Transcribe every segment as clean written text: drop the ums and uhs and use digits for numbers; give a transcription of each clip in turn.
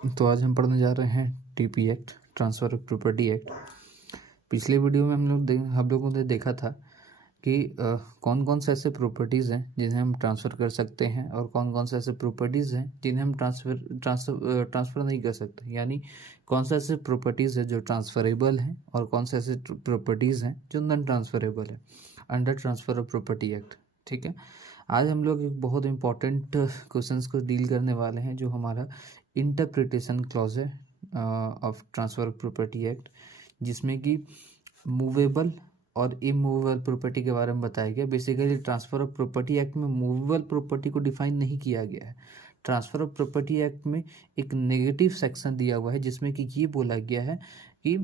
तो आज हम पढ़ने जा रहे हैं TP act, transfer of property act. पिछले वीडियो में हम लोगों ने देखा था कि कौन कौन से ऐसे प्रॉपर्टीज़ हैं जिन्हें हम ट्रांसफ़र कर सकते हैं और कौन कौन से ऐसे प्रॉपर्टीज़ हैं जिन्हें हम ट्रांसफ़र नहीं कर सकते। यानी कौन से ऐसे प्रॉपर्टीज़ है जो ट्रांसफरेबल हैं और कौन से ऐसे प्रॉपर्टीज़ हैं जो नॉन ट्रांसफरेबल है under transfer of property act. ठीक है, आज हम लोग एक बहुत इंपॉर्टेंट क्वेश्चंस को डील करने वाले हैं जो हमारा इंटरप्रिटेशन क्लॉज है of transfer of property act, जिसमें कि मूवेबल और इमूवेबल प्रॉपर्टी के बारे में बताया गया। Basically transfer of property act में मूवेबल प्रॉपर्टी को डिफाइन नहीं किया गया है। ट्रांसफ़र ऑफ प्रॉपर्टी एक्ट में एक नेगेटिव सेक्शन दिया हुआ है जिसमें कि ये बोला गया है कि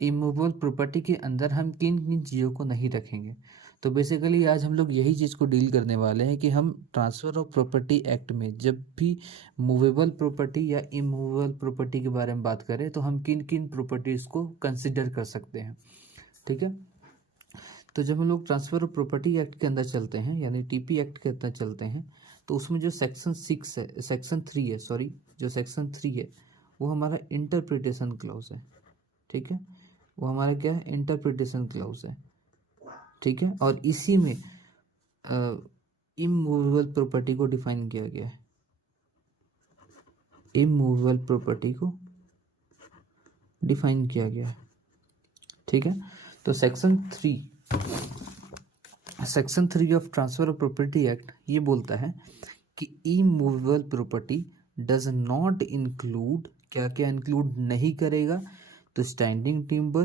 इमूवेबल प्रॉपर्टी के अंदर हम किन किन चीज़ों को नहीं रखेंगे। तो बेसिकली आज हम लोग यही चीज़ को डील करने वाले हैं कि हम ट्रांसफ़र ऑफ प्रॉपर्टी एक्ट में जब भी मूवेबल प्रॉपर्टी या इमूवेबल प्रॉपर्टी के बारे में बात करें तो हम किन किन प्रॉपर्टीज़ को कंसिडर कर सकते हैं। ठीक है, तो जब हम लोग ट्रांसफ़र ऑफ प्रॉपर्टी एक्ट के अंदर चलते हैं यानी टीपी एक्ट के अंदर चलते हैं तो उसमें जो सेक्शन 3 है वो हमारा इंटरप्रिटेशन क्लॉज है। ठीक है, वो हमारा क्या है, इंटरप्रिटेशन क्लॉज है। ठीक है, और इसी में इमूवेबल प्रॉपर्टी को डिफाइन किया गया है। इमूवेबल प्रॉपर्टी को डिफाइन किया गया है। ठीक है, तो section 3 of transfer of property act ये बोलता है कि immovable property does not include, क्या क्या इंक्लूड नहीं करेगा, तो स्टैंडिंग टिम्बर,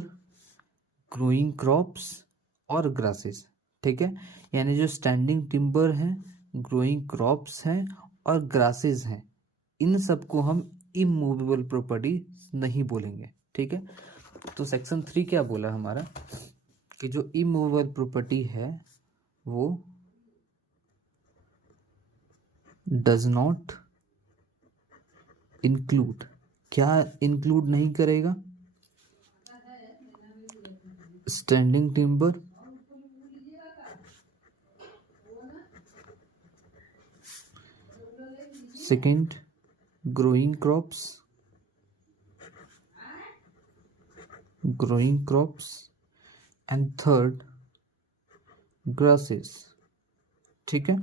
ग्रोइंग क्रॉप्स और ग्रासेस। ठीक है, यानी जो स्टैंडिंग टिम्बर है, ग्रोइंग क्रॉप्स हैं और ग्रासेस हैं, इन सबको हम इमूवेबल प्रॉपर्टी नहीं बोलेंगे। ठीक है, तो सेक्शन 3 क्या बोला हमारा कि जो इमूवेबल प्रॉपर्टी है वो डज नॉट इंक्लूड, क्या इंक्लूड नहीं करेगा, standing timber, second growing crops and third grasses. ठीक है,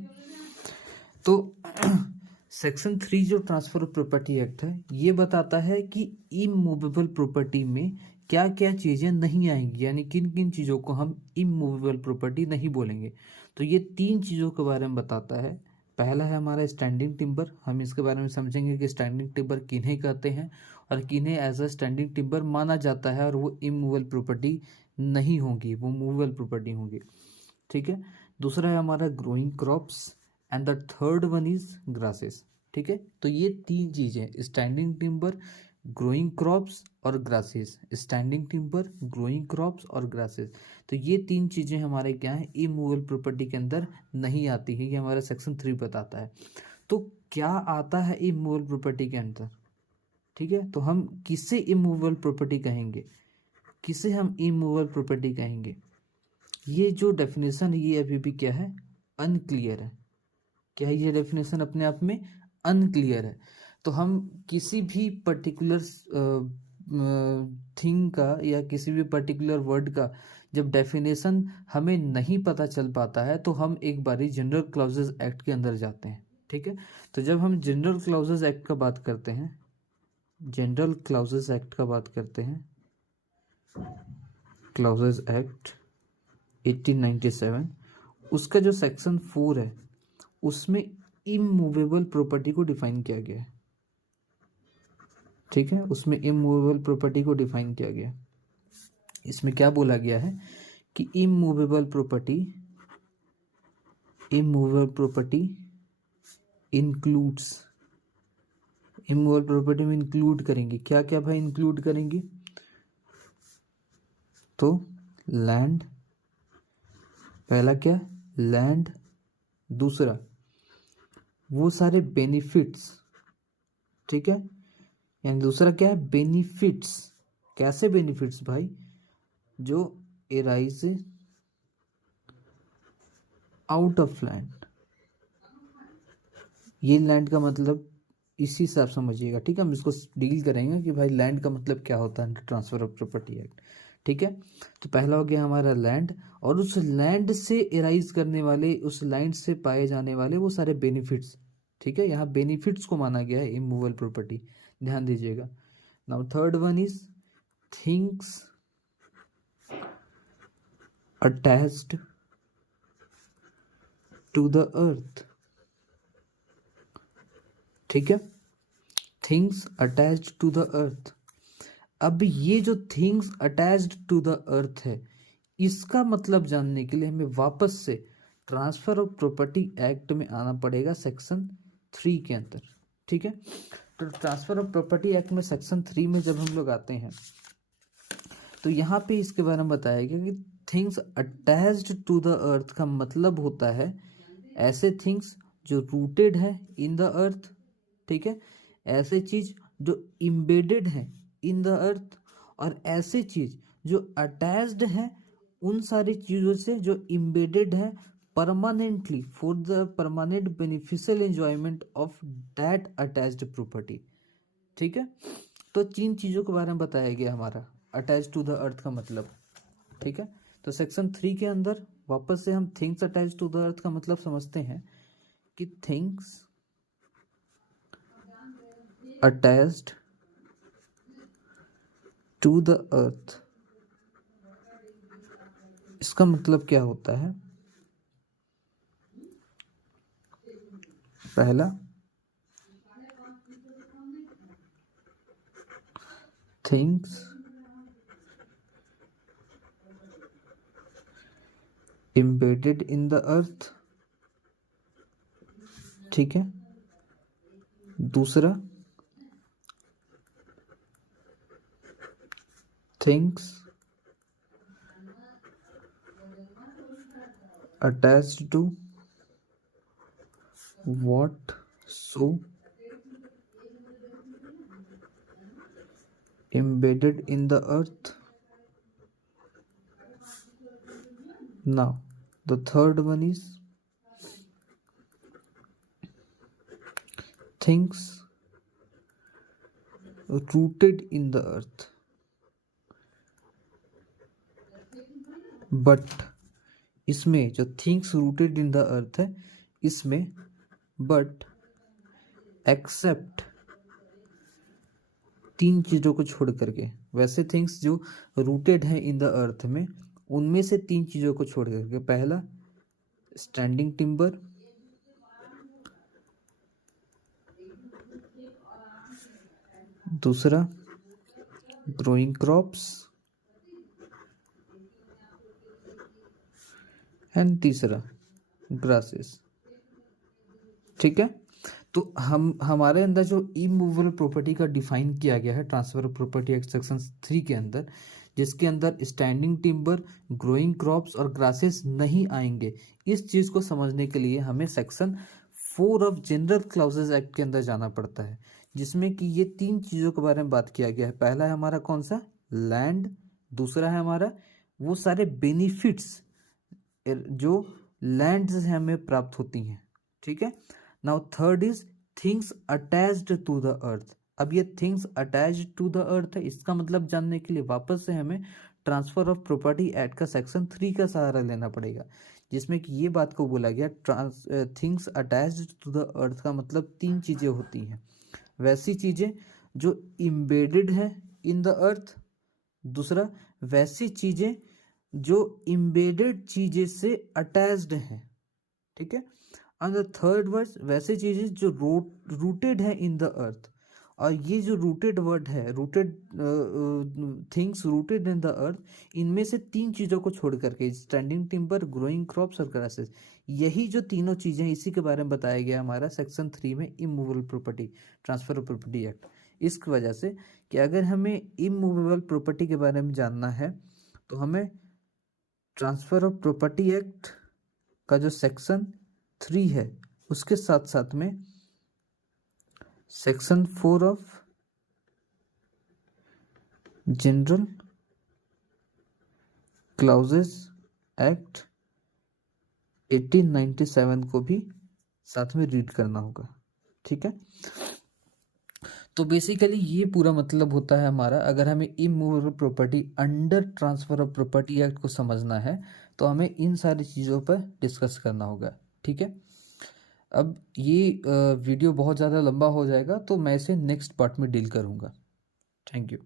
तो सेक्शन 3 जो ट्रांसफर ऑफ प्रॉपर्टी एक्ट है ये बताता है कि इमूवेबल प्रॉपर्टी में क्या क्या चीज़ें नहीं आएंगी, यानी किन किन चीज़ों को हम इमूवेबल प्रॉपर्टी नहीं बोलेंगे। तो ये 3 चीज़ों के बारे में बताता है। पहला है हमारा स्टैंडिंग टिम्बर, हम इसके बारे में समझेंगे कि स्टैंडिंग टिम्बर किन्हें कहते हैं और किन्हें एज अ स्टैंडिंग टिम्बर माना जाता है और वो इमूवेबल प्रॉपर्टी नहीं होंगी, वो मूवेबल प्रॉपर्टी होंगी। ठीक है, दूसरा है हमारा growing crops and the third one is grasses. ठीक है, तो ये 3 चीजें, स्टैंडिंग टिम्बर, ग्रोइंग क्रॉप्स और grasses, standing timber, growing crops और ग्रासेस, तो ये 3 चीजें हमारे क्या है, इमूवेबल प्रॉपर्टी के अंदर नहीं आती है। ये हमारा सेक्शन 3 बताता है। तो क्या आता है इमूवेबल प्रॉपर्टी के अंदर? ठीक है, तो हम किसे इमूवेबल प्रॉपर्टी कहेंगे, किसे हम इमूवेबल प्रॉपर्टी कहेंगे? ये जो डेफिनेशन है ये अभी भी क्या है, अनक्लियर है। क्या है ये डेफिनेशन अपने आप में अनक्लियर है। तो हम किसी भी पर्टिकुलर थिंग का या किसी भी पर्टिकुलर वर्ड का जब डेफिनेशन हमें नहीं पता चल पाता है तो हम एक बारी जनरल क्लॉजेज एक्ट के अंदर जाते हैं। ठीक है, तो जब हम जनरल क्लॉजेज एक्ट का बात करते हैं, जनरल क्लॉजेज एक्ट का बात करते हैं, क्लॉजेज एक्ट 1897, उसका जो सेक्शन 4 है उसमें इमूवेबल प्रॉपर्टी को डिफाइन किया गया है। ठीक है, उसमें इमूवेबल प्रॉपर्टी को डिफाइन किया गया। इसमें क्या बोला गया है कि immovable property includes, immovable property में इंक्लूड करेंगे क्या क्या भाई, इंक्लूड करेंगे तो लैंड, पहला क्या, लैंड, दूसरा वो सारे बेनिफिट्स। ठीक है, यानी दूसरा क्या है, बेनिफिट्स। कैसे बेनिफिट्स भाई, जो एराइज आउट ऑफ लैंड। ये लैंड का मतलब इसी हिसाब से समझिएगा, ठीक है। हम इसको डील करेंगे कि भाई लैंड का मतलब क्या होता है ट्रांसफर ऑफ प्रॉपर्टी एक्ट, ठीक है। तो पहला हो गया हमारा लैंड, और उस लैंड से एराइज करने वाले, उस लैंड से पाए जाने वाले वो सारे बेनिफिट्स, ठीक है। यहाँ बेनिफिट्स को माना गया है इमूवेबल प्रॉपर्टी, ध्यान दीजिएगा। Now third one is things attached to the earth, ठीक है। Things attached to the earth. अब ये जो things attached to the earth है, इसका मतलब जानने के लिए हमें वापस से ट्रांसफर ऑफ प्रॉपर्टी एक्ट में आना पड़ेगा, सेक्शन 3 के अंदर, ठीक है। तो ट्रांसफर ऑफ प्रॉपर्टी एक्ट में सेक्शन 3 में जब हम लोग आते हैं तो यहाँ पे इसके बारे में बताया गया कि things attached to the earth का मतलब होता है ऐसे थिंग्स जो रूटेड है इन द अर्थ, ठीक है, ऐसे चीज जो इम्बेडेड है इन द अर्थ, और ऐसे चीज जो अटैच्ड है उन सारी चीजों से जो इम्बेडेड है permanently for the permanent beneficial enjoyment of that attached property, ठीक है। तो 3 चीजों के बारे में बताया गया हमारा अटैच टू द अर्थ का मतलब, ठीक है। तो सेक्शन 3 के अंदर वापस से हम things attach to the earth का मतलब समझते हैं कि things attached to the earth, इसका मतलब क्या होता है। पहला, things embedded in the earth, ठीक है। दूसरा, things attached to what so embedded in the earth. Now the third one is things rooted in the earth, but इसमें जो things rooted in the earth है इसमें बट एक्सेप्ट 3 चीजों को छोड़ करके, वैसे थिंग्स जो रूटेड है इन द अर्थ में उनमें से 3 चीजों को छोड़ करके, पहला स्टैंडिंग टिम्बर, दूसरा ग्रोइंग क्रॉप्स, एंड तीसरा ग्रासेस, ठीक है। तो हमारे अंदर जो इमूवेबल प्रॉपर्टी का डिफाइन किया गया है transfer of property act section 3 के अंदर, जिसके अंदर स्टैंडिंग टिम्बर, ग्रोइंग क्रॉप्स और ग्रासेस नहीं आएंगे, इस चीज को समझने के लिए हमें section 4 of general clauses act के अंदर जाना पड़ता है, जिसमें कि ये 3 चीजों के बारे में बात किया गया है। पहला है हमारा कौन सा, लैंड, दूसरा है हमारा वो सारे बेनिफिट्स जो लैंड से हमें प्राप्त होती हैं, ठीक है। Now third is things attached to the earth. अब ये things attached to the earth है, इसका मतलब जानने के लिए वापस से हमें ट्रांसफर ऑफ प्रॉपर्टी एक्ट का सेक्शन 3 का सहारा लेना पड़ेगा, जिसमें कि ये बात को बोला गया things attached to the earth का मतलब 3 चीजें होती हैं, वैसी चीजें जो इम्बेडेड है इन द अर्थ, दूसरा वैसी चीजें जो इम्बेडेड चीजें से अटैच्ड हैं, ठीक है। एंड द थर्ड वर्ड वैसे चीजें जो रूटेड है इन द अर्थ, और ये जो रूटेड वर्ड है, rooted things rooted in the earth, इनमें से 3 चीजों को छोड़ करके स्टैंडिंग टिम्बर, ग्रोइंग क्रॉप्स और ग्रासेस, यही जो तीनों चीजें इसी के बारे में बताया गया हमारा सेक्शन 3 में immovable property transfer of property act. इसकी वजह से कि अगर हमें इमूवेबल प्रॉपर्टी के बारे में जानना है तो हमें ट्रांसफर ऑफ प्रॉपर्टी एक्ट का जो सेक्शन 3 है उसके साथ साथ में section 4 of general clauses act 1897 को भी साथ में रीड करना होगा, ठीक है। तो बेसिकली ये पूरा मतलब होता है हमारा, अगर हमें immovable property under transfer of property act को समझना है तो हमें इन सारी चीज़ों पर डिस्कस करना होगा। ठीक है, अब ये वीडियो बहुत ज़्यादा लंबा हो जाएगा तो मैं इसे नेक्स्ट पार्ट में डील करूँगा। Thank you.